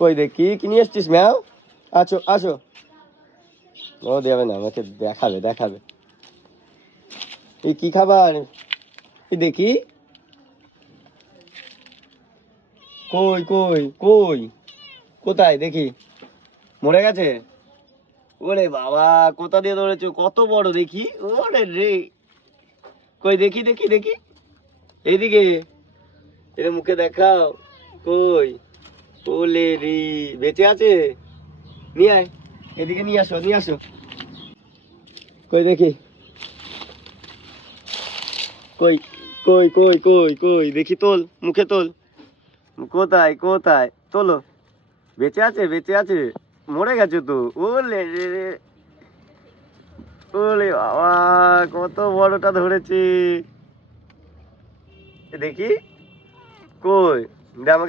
কই দেখি কি নিয়ে এসছিস ম্যাও? আছো আসো। ও দেবে না, আমাকে দেখাবে দেখাবে। এই কি খাবার? এই দেখি। কই কই কই? কোথায় দেখি? মরে গেছে? ওরে বাবা, কোথা দিয়ে ধরেছো? কত বড় দেখি। ওরে রে, কই দেখি দেখি দেখি। এইদিকে, এর মুখে দেখাও। কই? ওলে রে, বেঁচে আছে? নিয়ে আয়, এদিকে নিয়ে আসো নিয়ে আসো। কই দেখি। কই কই কই কই কই দেখি, তোল মুখে তোল। কোথায় কোথায় তোলো। বেঁচে আছে বেঁচে আছে? মরে গেছে তো। ওলে রে রে, ওলে বাবা, কত বড়টা ধরেছে দেখি। কই? দে আমাকে।